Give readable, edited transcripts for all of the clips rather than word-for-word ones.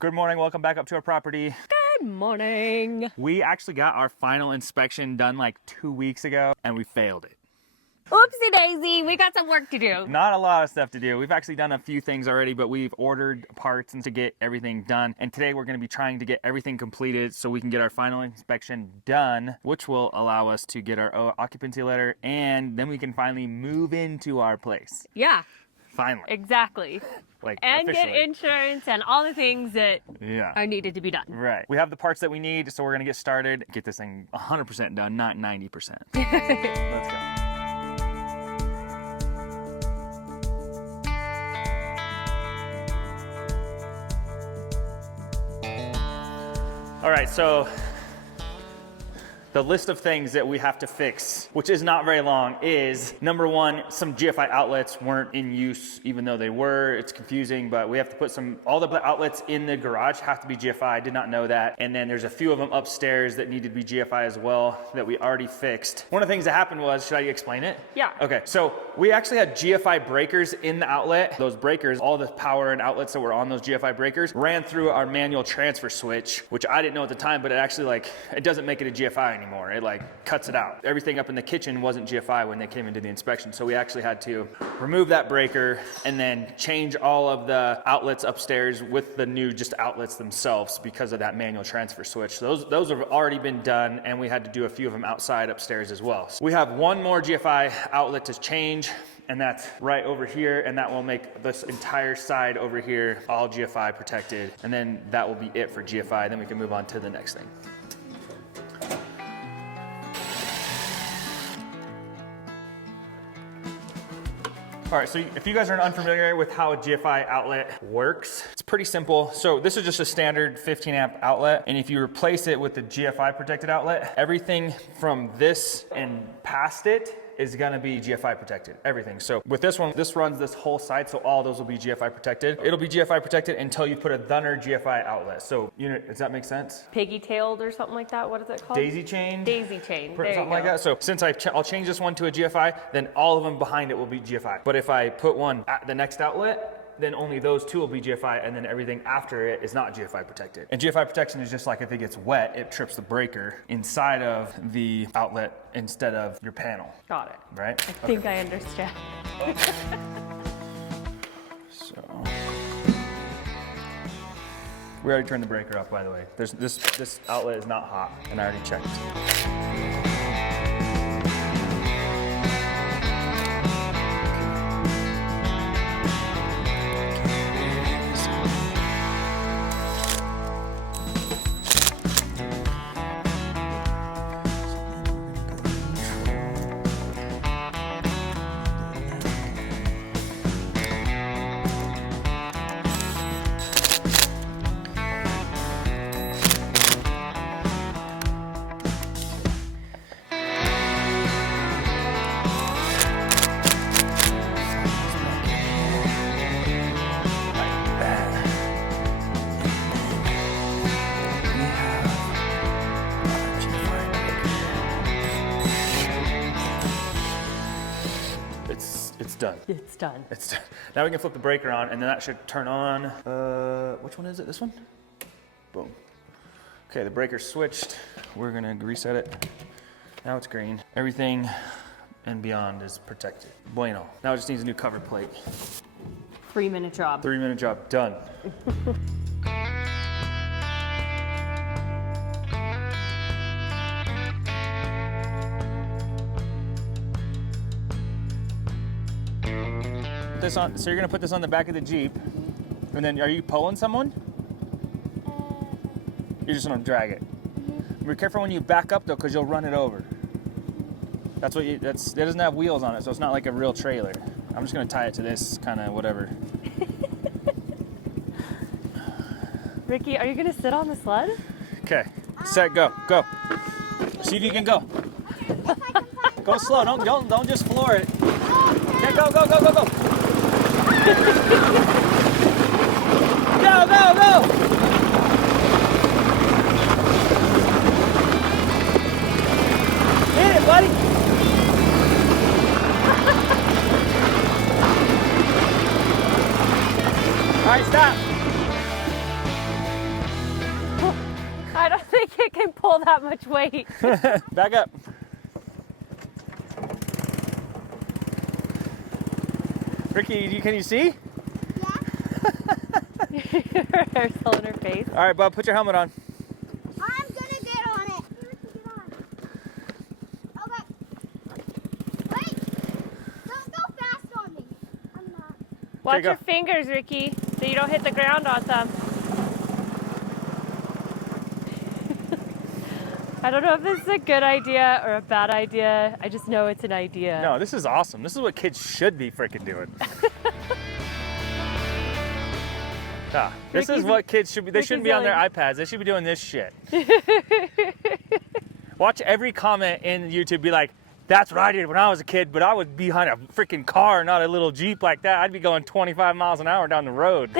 Good morning, welcome back up to our property. Good morning. We actually got our final inspection done like 2 weeks ago and we failed it. Oopsie daisy, we got some work to do. Not a lot of stuff to do. We've actually done a few things already, but we've ordered parts and to get everything done. And today we're gonna be trying to get everything completed so we can get our final inspection done, which will allow us to get our occupancy letter and then we can finally move into our place. Yeah. Finally. Exactly. And officially. get insurance and all the things that are needed to be done. Right. We have the parts that we need, so we're gonna get started, get this thing 100% done, not 90%. Let's go. All right, so the list of things that we have to fix, which is not very long, is number one, some GFI outlets weren't in use, even though they were. It's confusing, but we have to put all the outlets in the garage have to be GFI. I did not know that. And then there's a few of them upstairs that needed to be GFI as well that we already fixed. One of the things that happened was, should I explain it? Yeah. Okay, so we actually had GFI breakers in the outlet. Those breakers, all the power and outlets that were on those GFI breakers ran through our manual transfer switch, which I didn't know at the time, but it actually it doesn't make it a GFI anymore. It cuts it out. Everything up in the kitchen wasn't GFI when they came into the inspection. So we actually had to remove that breaker and then change all of the outlets upstairs with the new just outlets themselves because of that manual transfer switch. So those have already been done and we had to do a few of them outside upstairs as well. So we have one more GFI outlet to change and that's right over here, and that will make this entire side over here all GFI protected, and then that will be it for GFI. Then we can move on to the next thing. All right, so if you guys are unfamiliar with how a GFI outlet works, it's pretty simple. So this is just a standard 15 amp outlet. And if you replace it with the GFI protected outlet, everything from this and past it is gonna be GFI protected, everything. So with this one, this runs this whole side, so all those will be GFI protected. It'll be GFI protected until you put a Thunner GFI outlet. So, does that make sense? Piggy-tailed or something like that, what is it called? Daisy chain? Daisy chain, there something you like go. that. So since I'll change this one to a GFI, then all of them behind it will be GFI. But if I put one at the next outlet, then only those two will be GFI, and then everything after it is not GFI protected. And GFI protection is just like if it gets wet, it trips the breaker inside of the outlet instead of your panel. Got it. Right? I think I understand. So, we already turned the breaker off, by the way. This outlet is not hot, and I already checked. It's done. It's done. It's done. Now we can flip the breaker on, and then that should turn on. Which one is it? This one? Boom. Okay, the breaker's switched. We're gonna reset it. Now it's green. Everything and beyond is protected. Bueno. Now it just needs a new cover plate. 3-minute job. 3-minute job, done. This on, so you're gonna put this on the back of the Jeep, and then are you pulling someone? You're just gonna drag it. Be careful when you back up though, because you'll run it over. That's what it doesn't have wheels on it, so it's not like a real trailer. I'm just gonna tie it to this kind of whatever. Ricky, are you gonna sit on the sled? Okay, set, go, go. See if you can go. Go slow, don't just floor it. Yeah, go, go, go, go, go. Go, go, go! Hit it, buddy! All right, stop. it can pull that much weight. Back up. Ricky, can you see? Yeah. Her hair's still in her face. All right, bub, put your helmet on. I'm gonna get on it. Okay. Wait. Don't go fast on me. I'm not. Watch go. your fingers, Ricky, so you don't hit the ground on them. I don't know if this is a good idea or a bad idea. I just know it's an idea. No, this is awesome. This is what kids should be freaking doing. Yeah, this is what kids should be. They shouldn't be on their iPads. They should be doing this shit. Watch every comment in YouTube be like, that's what I did when I was a kid, but I was behind a freaking car, not a little Jeep like that. I'd be going 25 miles an hour down the road.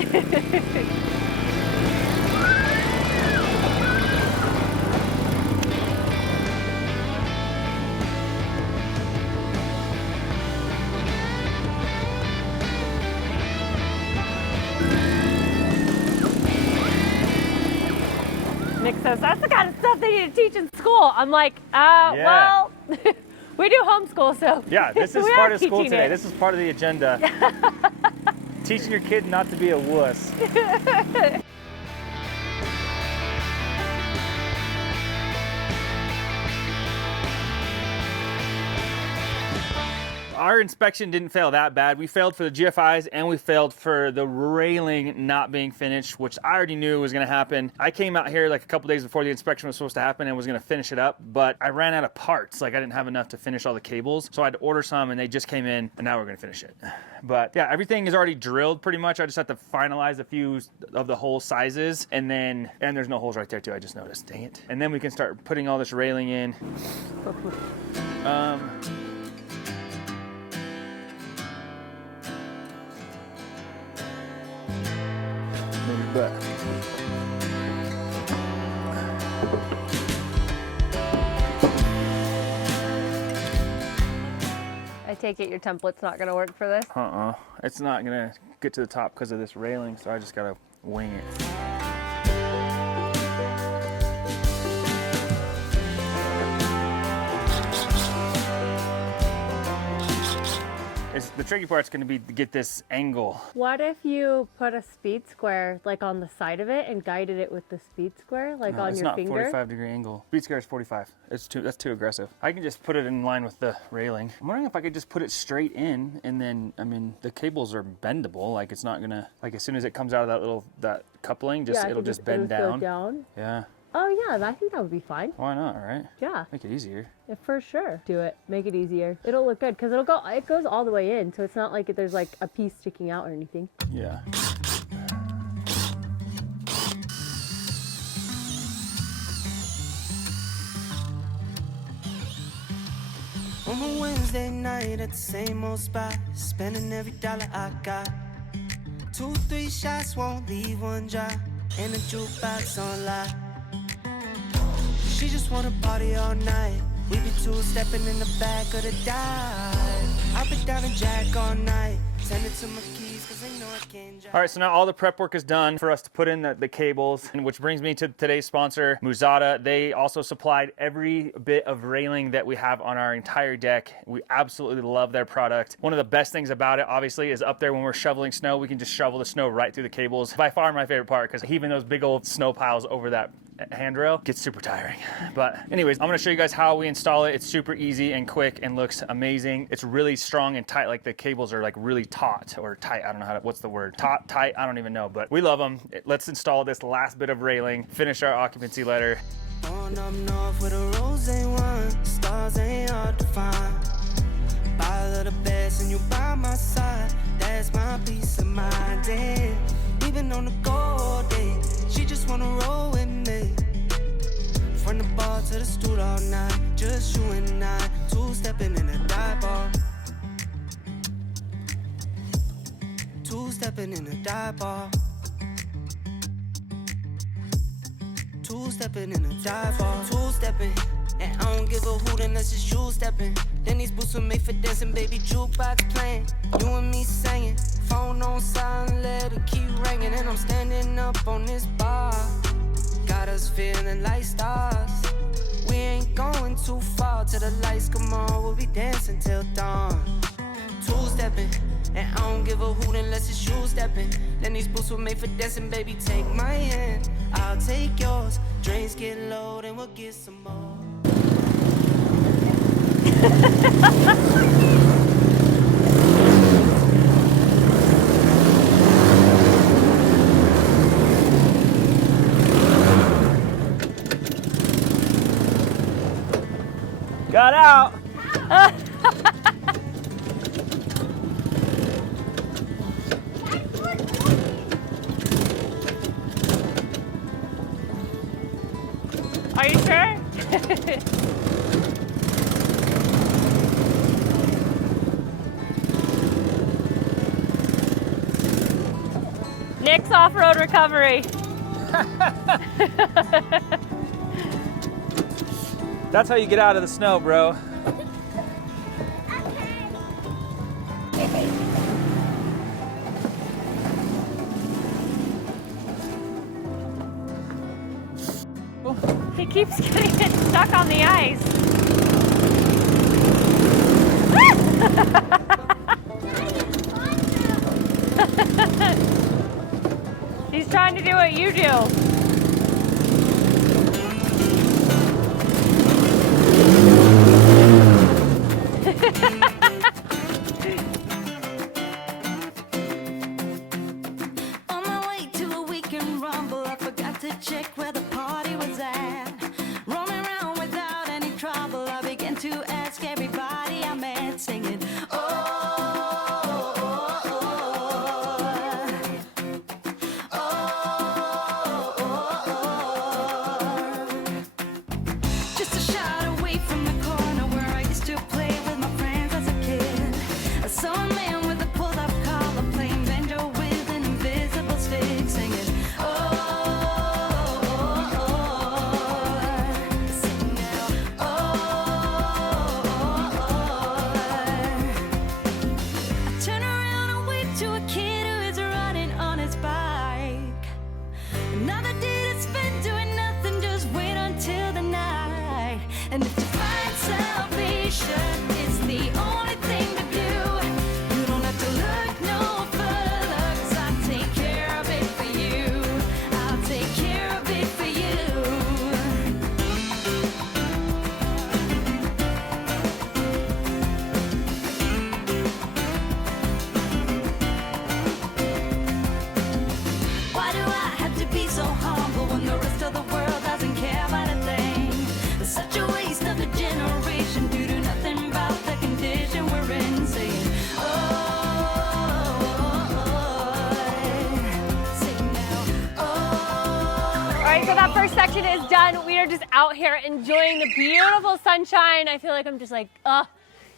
Nick says, that's the kind of stuff they need to teach in school. I'm like, well, we do homeschool, so. Yeah, this is part of school today. This is part of the agenda. Teaching your kid not to be a wuss. Our inspection didn't fail that bad. We failed for the GFIs and we failed for the railing not being finished, which I already knew was gonna happen. I came out here like a couple days before the inspection was supposed to happen and was gonna finish it up, but I ran out of parts. Like I didn't have enough to finish all the cables. So I had to order some and they just came in and now we're gonna finish it. But yeah, everything is already drilled pretty much. I just have to finalize a few of the hole sizes and there's no holes right there too, I just noticed, dang it. And then we can start putting all this railing in. But I take it your template's not gonna work for this? it's not gonna get to the top because of this railing, so I just gotta wing it. The tricky part's gonna be to get this angle. What if you put a speed square like on the side of it and guided it with the speed square, like on your finger? It's not 45-degree angle. Speed square is 45. That's too aggressive. I can just put it in line with the railing. I'm wondering if I could just put it straight in and then, I mean, the cables are bendable. Like it's not gonna, like as soon as it comes out of that coupling, it'll just bend down. Yeah. Oh yeah, I think that would be fine. Why not, right? Yeah. Make it easier. Yeah, for sure. Do it. Make it easier. It'll look good because it goes all the way in, so it's not like there's like a piece sticking out or anything. Yeah. On a Wednesday night at the same old spot, spending every dollar I got. 2, 3 shots won't leave one drop, and the jukebox on lock. She just wanna party all night. We be two-stepping in the back of the dive. I've been down and Jack all night. Send it to my keys, cause they know I can't drive. All right, so now all the prep work is done for us to put in the cables, and which brings me to today's sponsor, Muzada. They also supplied every bit of railing that we have on our entire deck. We absolutely love their product. One of the best things about it, obviously, is up there when we're shoveling snow, we can just shovel the snow right through the cables. By far my favorite part, because heaving those big old snow piles over that handrail gets super tiring. But anyways, I'm gonna show you guys how we install it. It's super easy and quick and looks amazing. It's really strong and tight, like the cables are like really taut or tight. I don't know what's the word? Taut, tight, I don't even know, but we love them. Let's install this last bit of railing, finish our occupancy letter. On up north with a rose ain't one, stars ain't hard to find. Bottle of the best and you by my side, that's my peace of mind. And even on the cold day, she just wanna roll with me. From the bar to the stool all night, just you and I, two-stepping in a dive bar. Two-stepping in a dive bar. Two-stepping in a dive bar. Two-stepping, and I don't give a hoot unless it's you stepping. Then these boots were made for dancing, baby, jukebox playing. You and me singing, phone on silent, let it keep ringing. And I'm standing up on this bar. Got us feeling like stars. We ain't going too far till the lights come on. We'll be dancing till dawn. Two-stepping, and I don't give a hoot unless it's shoe-stepping. Then these boots were made for dancing, baby, take my hand. I'll take yours. Drinks get low, then we'll get some more. Got out. Are you sure? Nick's off-road recovery. That's how you get out of the snow, bro. He keeps getting stuck on the ice. He's trying to do what you do. On my way to a weekend rumble, I forgot to check where the party was at. Roaming around without any trouble, I began to ask everybody I met, singing, oh, oh, oh, oh, oh, oh. Just a shot away from the corner where I used to play with my friends as a kid. I saw a man with a pulled-up collar playing banjo with an invisible stick, singing, oh, oh, oh, sing now, oh, oh, oh. I turn around and wave to a kid who is running on his bike. Another day to spend doing nothing, just wait until the night. And if you find salvation, it's the only thing to do. You don't have to look no further, 'cause I'll take care of it for you. I'll take care of it for you. Why do I have to be so humble when the rest of the world doesn't care about a thing? It's such a waste of a generation due to nothing about the condition we're in, saying, oh, sing now, oh. All right, so that first section is done. We are just out here enjoying the beautiful sunshine. I feel like I'm just like,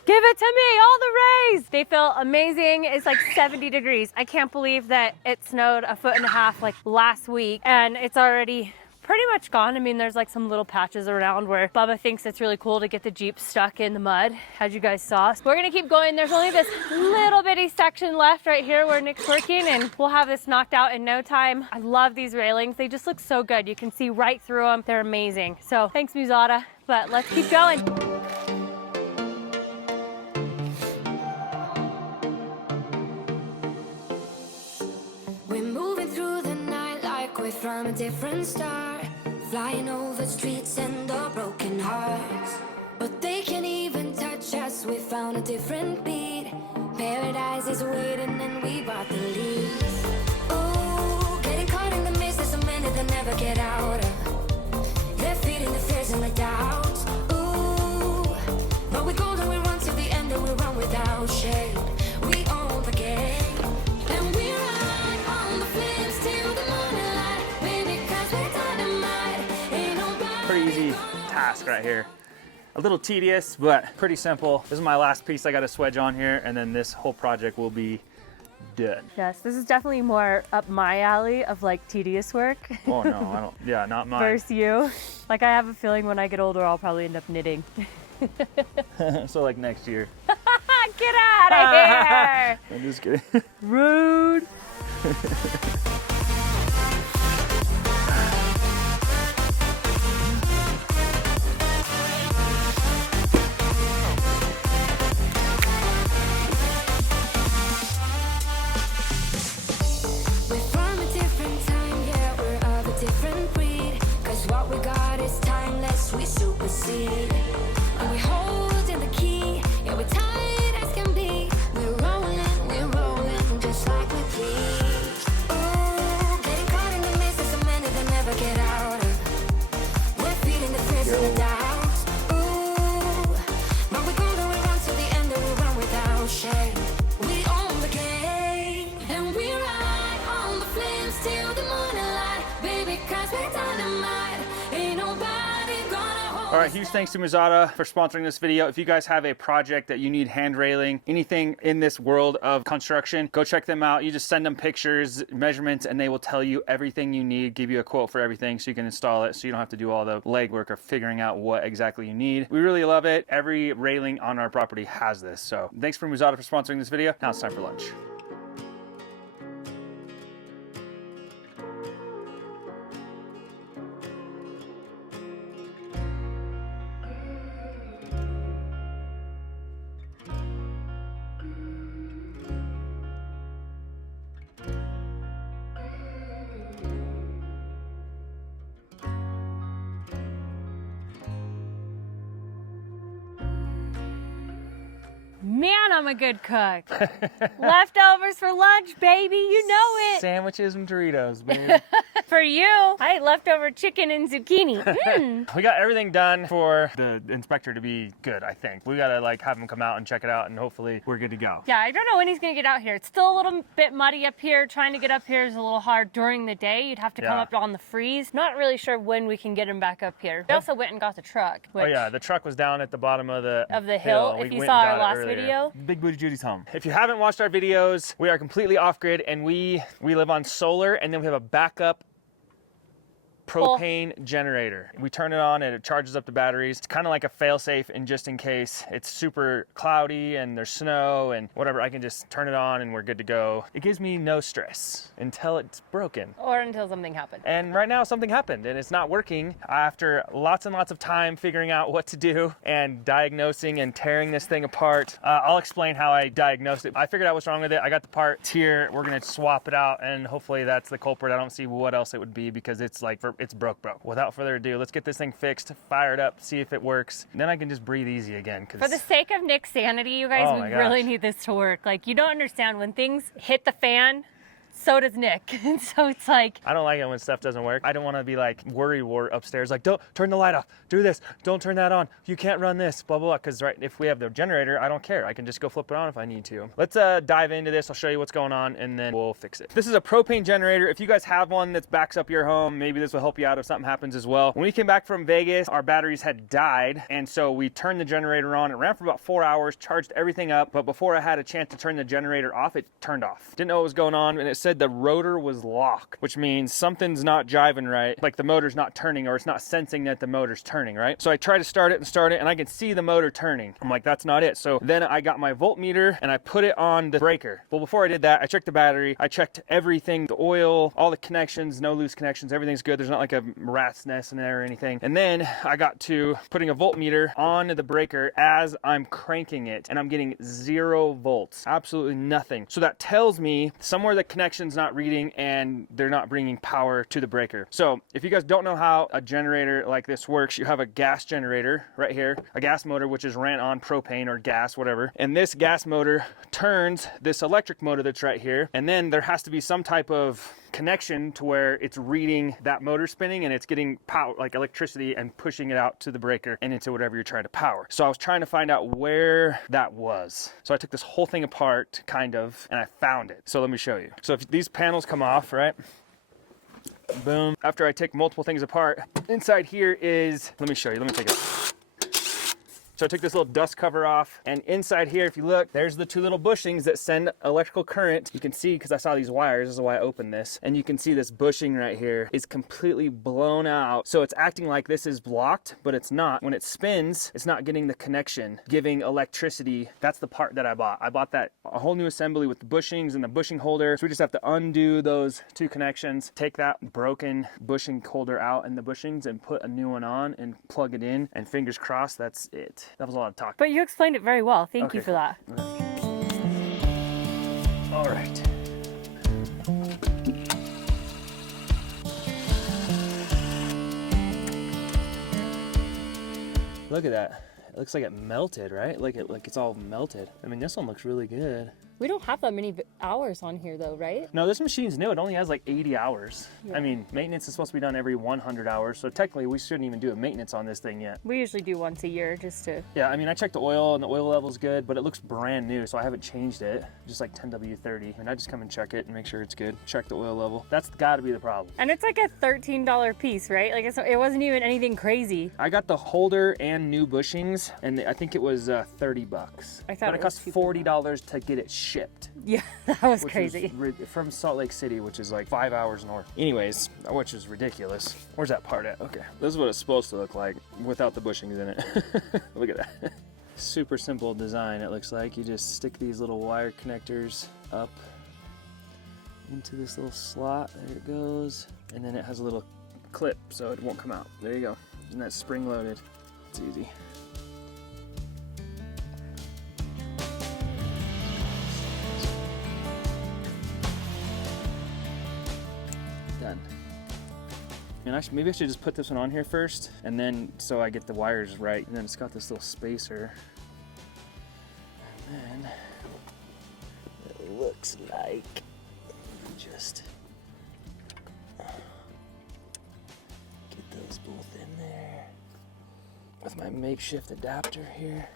give it to me, all the rays. They feel amazing. It's like 70 degrees. I can't believe that it snowed 1.5 feet like last week and it's already pretty much gone. I mean, there's like some little patches around where Bubba thinks it's really cool to get the Jeep stuck in the mud, as you guys saw. We're gonna keep going. There's only this little bitty section left right here where Nick's working, and we'll have this knocked out in no time. I love these railings. They just look so good. You can see right through them. They're amazing. So thanks, Musada, but let's keep going. We're moving through the night like we're from a different star, flying over streets and our broken hearts. But they can't even touch us, we found a different beat. Paradise is waiting and we bought the leaves. Ooh, getting caught in the mist, there's so many that never get out of. They're feeding the fears and the doubts. Ooh, but we golden, we run to the end and we run without shame. We own the game. And we run on the flames till the morning light. Baby, 'cause we're dynamite. Ain't nobody Pretty easy task right here. A little tedious, but pretty simple. This is my last piece I got to swedge on here, and then this whole project will be done. Yes, this is definitely more up my alley of like tedious work. Oh no, I don't. Yeah, not mine. Versus you. Like I have a feeling when I get older, I'll probably end up knitting. So like next year. Get out of here! I'm just kidding. Rude. us, we supersede. And we hold in the key, yeah, we're tight as can be. We're rolling, just like we please. Ooh, getting caught in the mist is so many that never get out of. We're feeding the fears and the doubts. Ooh, but we go the way run to the end and we run without shame. We own the game, and we ride on the flames till the morning light, baby, 'cause we're dynamite. Ain't nobody gonna hold. All right, huge thanks to Muzada for sponsoring this video. If you guys have a project that you need hand railing, anything in this world of construction, go check them out. You just send them pictures, measurements, and they will tell you everything you need, give you a quote for everything so you can install it so you don't have to do all the legwork of figuring out what exactly you need. We really love it. Every railing on our property has this. So thanks for Muzada for sponsoring this video. Now it's time for lunch. Man, I'm a good cook. Leftovers for lunch, baby. You know it. Sandwiches and Doritos, baby. For you, I ate leftover chicken and zucchini. We got everything done for the inspector to be good, I think. We gotta like have him come out and check it out and hopefully we're good to go. Yeah, I don't know when he's gonna get out here. It's still a little bit muddy up here. Trying to get up here is a little hard during the day. You'd have to come Yeah. up on the freeze. Not really sure when we can get him back up here. We also went and got the truck. Oh yeah, the truck was down at the bottom of the hill, We if you went saw and our got it last earlier. video. Big Booty Judy's home. If you haven't watched our videos, we are completely off grid and we live on solar and then we have a backup propane generator. We turn it on and it charges up the batteries. It's kind of like a fail-safe, and just in case it's super cloudy and there's snow and whatever, I can just turn it on and we're good to go. It gives me no stress until it's broken. Or until something happened. And right now something happened and it's not working. After lots and lots of time figuring out what to do and diagnosing and tearing this thing apart, I'll explain how I diagnosed it. I figured out what's wrong with it. I got the part here. We're gonna swap it out and hopefully that's the culprit. I don't see what else it would be because it's like, it's broke. Without further ado, let's get this thing fixed, fire it up, see if it works. And then I can just breathe easy again. For the sake of Nick's sanity, you guys, Oh we my really gosh. need this to work. Like, you don't understand, when things hit the fan, so does Nick. And so it's like, I don't like it when stuff doesn't work. I don't want to be like worry war upstairs, like don't turn the light off, do this, don't turn that on, you can't run this, blah blah blah. Because right, if we have the generator, I don't care. I can just go flip it on if I need to. Let's dive into this. I'll show you what's going on and then we'll fix it. This is a propane generator. If you guys have one that backs up your home, maybe this will help you out if something happens as well. When we came back from Vegas, our batteries had died, and so we turned the generator on. It ran for about 4 hours, charged everything up, but before I had a chance to turn the generator off, it turned off. Didn't know what was going on, and it said the rotor was locked, which means something's not jiving right. Like the motor's not turning, or it's not sensing that the motor's turning, right? So I try to start it, and I can see the motor turning. I'm like, that's not it. So then I got my voltmeter and I put it on the breaker. Well, before I did that, I checked the battery, I checked everything, the oil, all the connections, no loose connections, everything's good. There's not like a rat's nest in there or anything. And then I got to putting a voltmeter on the breaker as I'm cranking it, and I'm getting 0 volts, absolutely nothing. So that tells me somewhere the connection's not reading and they're not bringing power to the breaker. So if you guys don't know how a generator like this works, you have a gas generator right here, a gas motor which is ran on propane or gas, whatever. And this gas motor turns this electric motor that's right here. And then there has to be some type of connection to where it's reading that motor spinning and it's getting power, like electricity, and pushing it out to the breaker and into whatever you're trying to power. So I was trying to find out where that was. So I took this whole thing apart, kind of, and I found it. So let me show you. So if these panels come off, right? Boom. After I take multiple things apart, inside here is, let me show you, let me take it. So I took this little dust cover off, and inside here, if you look, there's the 2 little bushings that send electrical current. You can see, because I saw these wires, this is why I opened this, and you can see this bushing right here is completely blown out. So it's acting like this is blocked, but it's not. When it spins, it's not getting the connection, giving electricity. That's the part that I bought. I bought that, a whole new assembly with the bushings and the bushing holder. So we just have to undo those 2 connections, take that broken bushing holder out and the bushings and put a new one on and plug it in, and fingers crossed, that's it. That was a lot of talk. but you explained it very well. Thank Okay, you for that. All right. Look at that. It looks like it melted, right? Like it's all melted. I mean, this one looks really good. We don't have that many hours on here though, right? No, this machine's new. It only has like 80 hours. Yeah. I mean, maintenance is supposed to be done every 100 hours. So technically we shouldn't even do a maintenance on this thing yet. We usually do once a year just to... Yeah, I mean, I checked the oil and the oil level's good, but it looks brand new. So I haven't changed it. Just like 10W30. I mean, I just come and check it and make sure it's good. Check the oil level. That's gotta be the problem. And it's like a $13 piece, right? Like it wasn't even anything crazy. I got the holder and new bushings, and I think it was 30 bucks. I thought but it cost $40 to get it shipped. Yeah, that was Which crazy. is from Salt Lake City, which is like 5 hours north. Anyways, which is ridiculous. Where's that part at? Okay, this is what it's supposed to look like without the bushings in it. Look at that. Super simple design, it looks like. You just stick these little wire connectors up into this little slot. There it goes. And then it has a little clip so it won't come out. There you go. And that's spring loaded. It's easy. Done. And maybe I should just put this one on here first, and then so I get the wires right. And then it's got this little spacer. And then it looks like just get those both in there with my makeshift adapter here.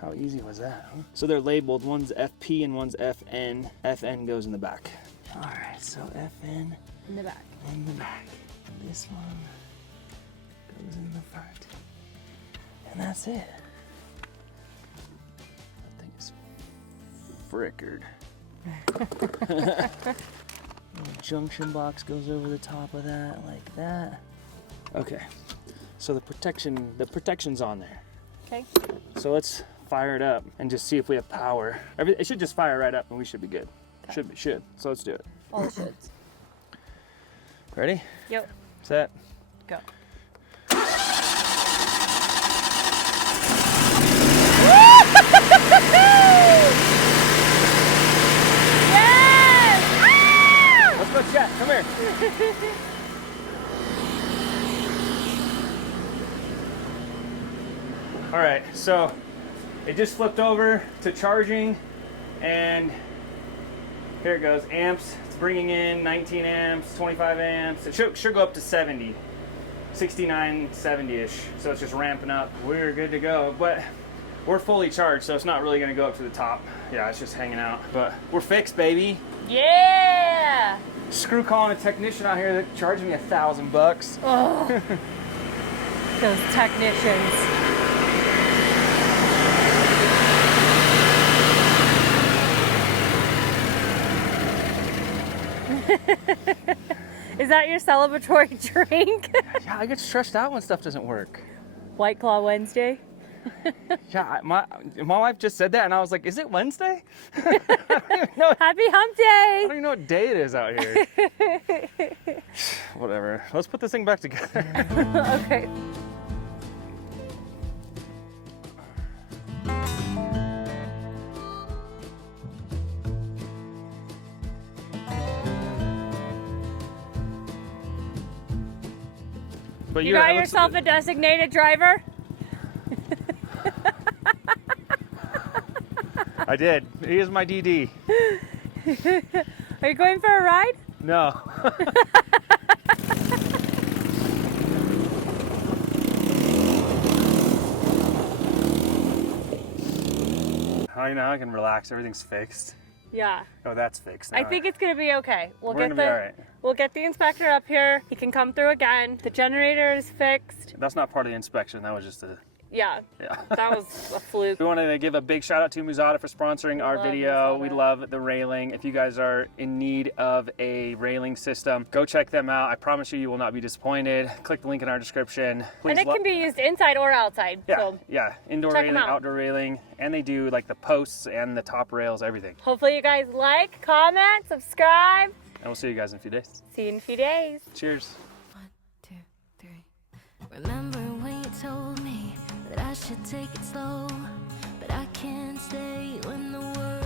How easy was that, huh? So they're labeled, one's FP and one's FN. FN goes in the back. All right, so FN In the back. in the back. This one goes in the front. And that's it. That thing is frickered. Little junction box goes over the top of that, like that. Okay, so the protection's on there. Okay. So let's fire it up and just see if we have power. It should just fire right up and we should be good. Okay. Should. So let's do it. All the shoulds. Ready? Yep. Set. Go. Yes! Ah! Let's go chat. Come here. All right, so it just flipped over to charging, and here it goes. Amps, it's bringing in 19 amps, 25 amps. It should go up to 70, 69, 70-ish. So it's just ramping up. We're good to go, but we're fully charged, so it's not really gonna go up to the top. Yeah, it's just hanging out, but we're fixed, baby. Yeah! Screw calling a technician out here that charged me $1,000. Oh, those technicians. Is that your celebratory drink? Yeah, I get stressed out when stuff doesn't work. White Claw Wednesday. Yeah, my wife just said that, and I was like, "Is it Wednesday?" I don't even know. Happy Hump I Day! don't even know what day it is out here. Whatever. Let's put this thing back together. Okay. But You got yourself a designated driver? I did. He is my DD. Are you going for a ride? No. I can relax. Everything's fixed. Yeah. Oh, that's fixed. I think it's gonna be okay. We're gonna be all right. We'll get the inspector up here. He can come through again. The generator is fixed. That's not part of the inspection. That was just a. Yeah. Yeah. That was a fluke. We want to give a big shout out to Muzada for sponsoring our love video. Muzada. We love the railing. If you guys are in need of a railing system, go check them out. I promise you will not be disappointed. Click the link in our description. Please And it can be used inside or outside. Yeah, So yeah. Indoor check 'em railing, out. outdoor railing, and they do like the posts and the top rails, everything. hopefully you guys like, comment, subscribe. And we'll see you guys in a few days. See you in a few days. Cheers. 1, 2, 3. Remember when you told me that I should take it slow, but I can't stay when the world